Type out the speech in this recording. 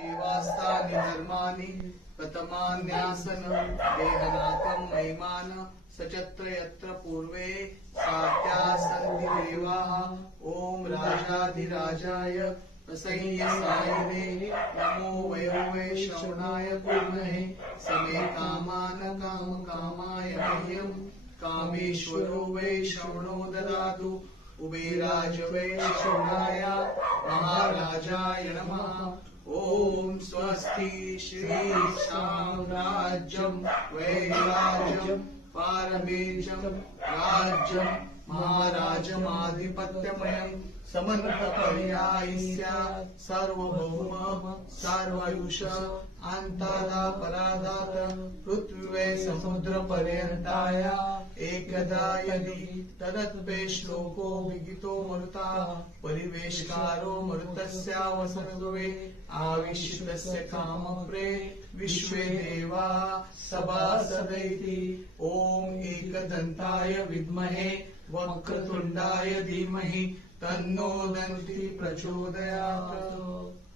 देवास्तानि धर्माणि कतमान्यासन देहनाकं महिमान सचत्र यत्र पूर्वे सात्या सन्ति देवाः ॐ राजाधिराजाय प्रसह्यसायिने नमो वै श्रवणाय कुर्महे समे कामान कामकामाय मह्यं कामेश्वरो वै श्रवणो ददातु कुबेराज वै श्रवणाय महाराजाय नमः ॐ स्वस्ति श्री साम्राज्यं वैराज्यं पारमेजं राज्यं महाराजमाधिपत्यमयं समन्तपर्यायस्य सार्वभौम सार्वायुष अन्तादापराधात् पृथ्वी समुद्रपर्यन्ताय एकदा यदि तदत्वे श्लोको विगितो मरुता परिवेशकारो मरुतस्यावसर्गवे आविश्चितस्य कामप्रे विश्वे देवा सभासदैति ॐ एकदन्ताय विद्महे वक्रतुण्डाय धीमहि तन्नो दन्ति प्रचोदयात्।